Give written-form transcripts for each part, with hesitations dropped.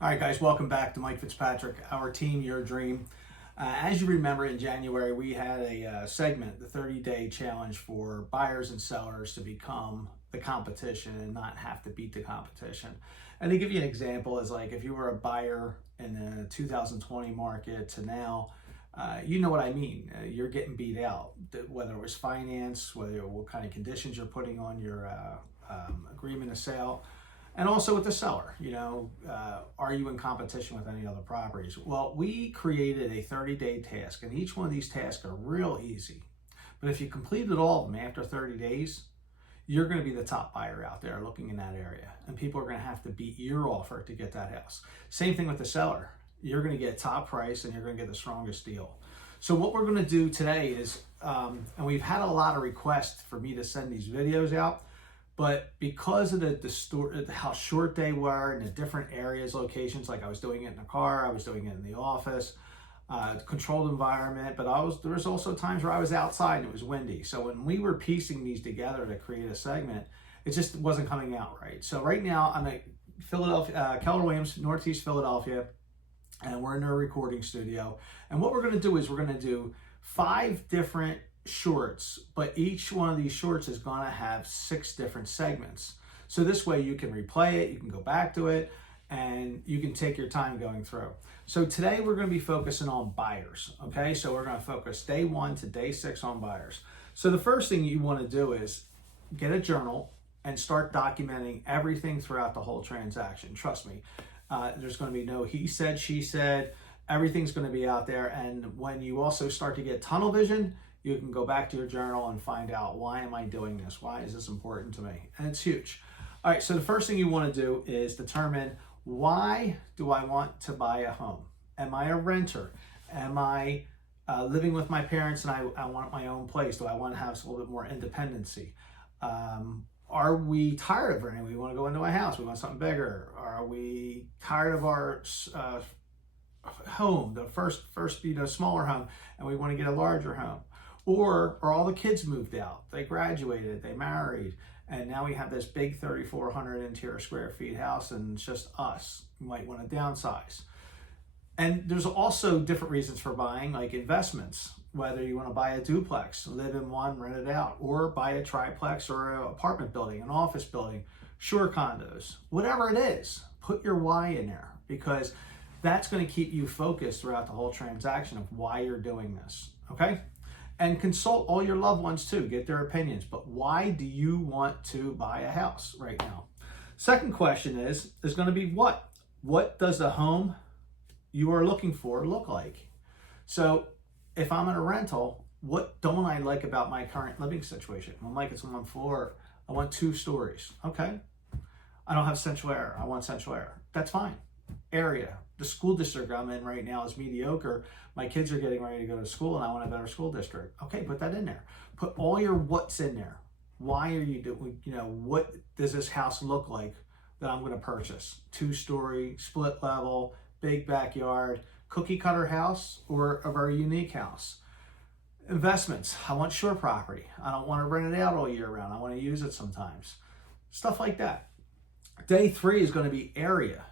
All right, guys, welcome back to Mike Fitzpatrick, Our Team, Your Dream. As you remember, in January, we had a segment, the 30-day challenge for buyers and sellers to become the competition and not have to beat the competition. And to give you an example, is like if you were a buyer in the 2020 market to now, you know what I mean. You're getting beat out, whether it was finance, what kind of conditions you're putting on your agreement of sale. And also with the seller, are you in competition with any other properties? Well, we created a 30-day task, and each one of these tasks are real easy. But if you completed all of them after 30 days, you're going to be the top buyer out there looking in that area. And people are going to have to beat your offer to get that house. Same thing with the seller. You're going to get top price and you're going to get the strongest deal. So what we're going to do today is, and we've had a lot of requests for me to send these videos out, but because of how short they were in the different areas, locations, like I was doing it in the car, I was doing it in the office, controlled environment, but there was also times where I was outside and it was windy. So when we were piecing these together to create a segment, it just wasn't coming out right. So right now I'm at Philadelphia, Keller Williams, Northeast Philadelphia, and we're in our recording studio. And what we're going to do is we're going to do 5 different shorts, but each one of these shorts is going to have 6 different segments. So this way you can replay it, you can go back to it, and you can take your time going through. So today we're going to be focusing on buyers, okay? So we're going to focus day 1 to day 6 on buyers. So the first thing you want to do is get a journal and start documenting everything throughout the whole transaction. Trust me, there's going to be no he said, she said. Everything's going to be out there. And when you also start to get tunnel vision, you can go back to your journal and find out, why am I doing this? Why is this important to me? And it's huge. All right, so the first thing you want to do is determine, why do I want to buy a home? Am I a renter? Am I living with my parents and I want my own place? Do I want to have a little bit more independency? Are we tired of renting? We want to go into a house. We want something bigger. Are we tired of our home, the first smaller home, and we want to get a larger home? Or are all the kids moved out? They graduated, they married, and now we have this big 3,400 interior square feet house and it's just us. You might want to downsize. And there's also different reasons for buying, like investments, whether you want to buy a duplex, live in one, rent it out, or buy a triplex or an apartment building, an office building, shore condos, whatever it is, put your why in there, because that's going to keep you focused throughout the whole transaction of why you're doing this, okay? And consult all your loved ones too, get their opinions. But why do you want to buy a house right now? Second question is going to be what? What does the home you are looking for look like? So if I'm in a rental, what don't I like about my current living situation? I don't like it's on one floor. I want 2 stories. Okay. I don't have central air. I want central air. That's fine. Area. The school district I'm in right now is mediocre. My kids are getting ready to go to school and I want a better school district. Okay, put that in there. Put all your what's in there. Why are you doing, what does this house look like that I'm going to purchase? 2-story, split level, big backyard, cookie cutter house, or a very unique house? Investments. I want shore property. I don't want to rent it out all year round. I want to use it sometimes. Stuff like that. Day 3 is going to be area.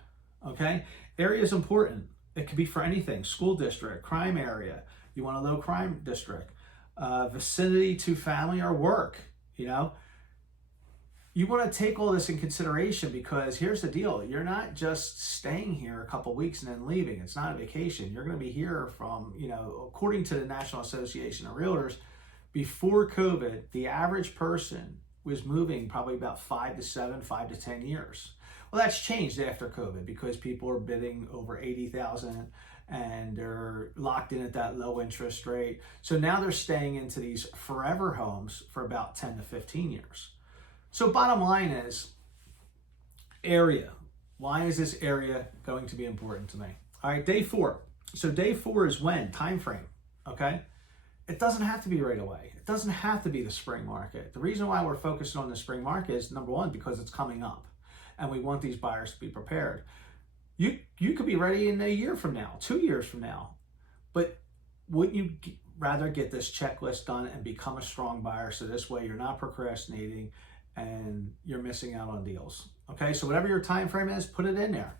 Okay, area is important. It could be for anything: school district, crime area. You want a low crime district, vicinity to family or work. You want to take all this in consideration, because here's the deal: you're not just staying here a couple weeks and then leaving. It's not a vacation. You're going to be here from, according to the National Association of Realtors, before COVID, the average person was moving probably about 5 to 10 years. Well, that's changed after COVID because people are bidding over $80,000 and they're locked in at that low interest rate. So now they're staying into these forever homes for about 10 to 15 years. So bottom line is area. Why is this area going to be important to me? All right, day 4. So day 4 is when? Time frame, okay? It doesn't have to be right away. It doesn't have to be the spring market. The reason why we're focused on the spring market is, number one, because it's coming up and we want these buyers to be prepared. You could be ready in a year from now, 2 years from now, but wouldn't you rather get this checklist done and become a strong buyer, so this way you're not procrastinating and you're missing out on deals? Okay, so whatever your time frame is, put it in there.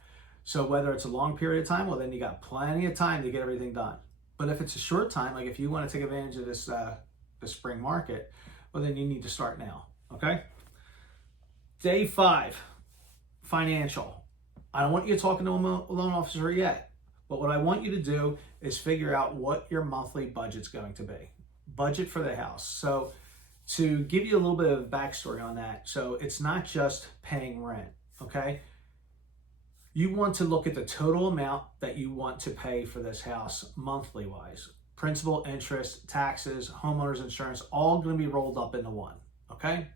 So whether it's a long period of time, well, then you got plenty of time to get everything done. But if it's a short time, like if you want to take advantage of this the spring market, well, then you need to start now, okay? Day 5, financial. I don't want you talking to a loan officer yet, but what I want you to do is figure out what your monthly budget's going to be. Budget for the house. So to give you a little bit of backstory on that, so it's not just paying rent, okay? You want to look at the total amount that you want to pay for this house monthly wise. Principal, interest, taxes, homeowner's insurance, all going to be rolled up into one, okay?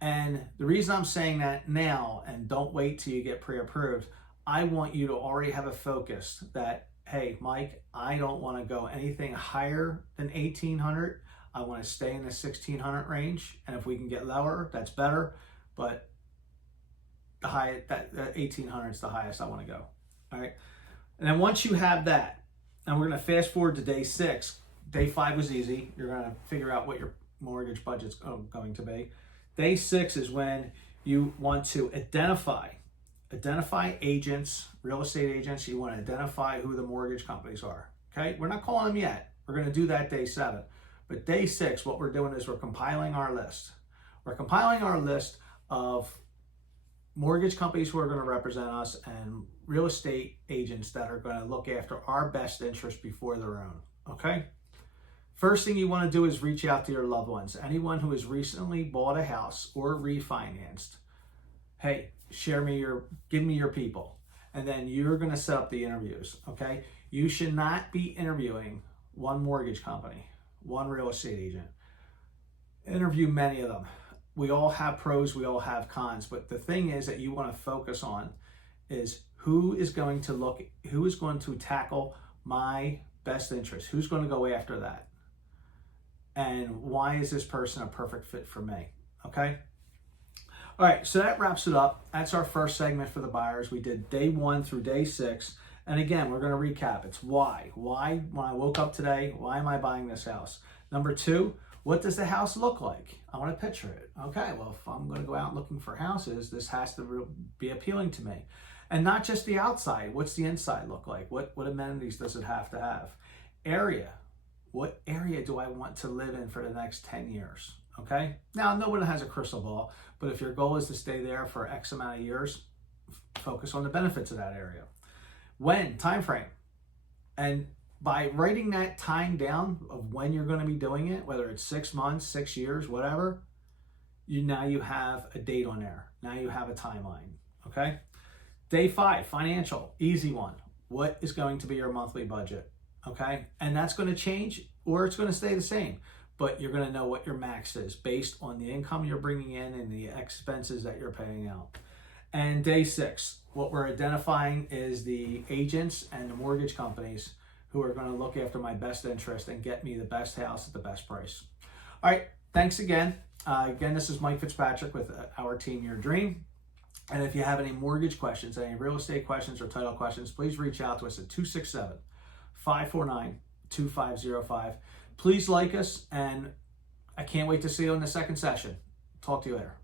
And the reason I'm saying that now, and don't wait till you get pre-approved, I want you to already have a focus that, hey, Mike, I don't want to go anything higher than 1,800. I want to stay in the 1,600 range, and if we can get lower, that's better. But the high, that 1,800 is the highest I want to go. All right. And then once you have that, and we're going to fast forward to day 6. Day 5 was easy. You're going to figure out what your mortgage budget's going to be. Day 6 is when you want to identify agents, real estate agents. You want to identify who the mortgage companies are. Okay. We're not calling them yet. We're going to do that day 7. But day 6, what we're doing is we're compiling our list. We're compiling our list of mortgage companies who are going to represent us and real estate agents that are going to look after our best interest before their own, okay? First thing you want to do is reach out to your loved ones. Anyone who has recently bought a house or refinanced. Hey, give me your people. And then you're going to set up the interviews, okay? You should not be interviewing one mortgage company, one real estate agent. Interview many of them. We all have pros, we all have cons, but the thing is that you want to focus on is who is going to tackle my best interest? Who's going to go after that? And why is this person a perfect fit for me? Okay? All right, so that wraps it up. That's our first segment for the buyers. We did day 1 through day 6. And again, we're going to recap. It's why. Why, when I woke up today, why am I buying this house? Number 2, what does the house look like? I want to picture it. Okay, well, if I'm going to go out looking for houses, this has to be appealing to me. And not just the outside. What's the inside look like? What amenities does it have to have? Area. What area do I want to live in for the next 10 years? Okay? Now, no one has a crystal ball, but if your goal is to stay there for X amount of years, focus on the benefits of that area. When? Time frame. And by writing that time down of when you're going to be doing it, whether it's 6 months, 6 years, whatever, now you have a date on there. Now you have a timeline, okay? Day 5, financial, easy one. What is going to be your monthly budget, okay? And that's going to change or it's going to stay the same, but you're going to know what your max is based on the income you're bringing in and the expenses that you're paying out. And day 6, what we're identifying is the agents and the mortgage companies who are going to look after my best interest and get me the best house at the best price. All right, thanks again. Again, this is Mike Fitzpatrick with our team, Your Dream. And if you have any mortgage questions, any real estate questions or title questions, please reach out to us at 267-549-2505. Please like us, and I can't wait to see you in the second session. Talk to you later.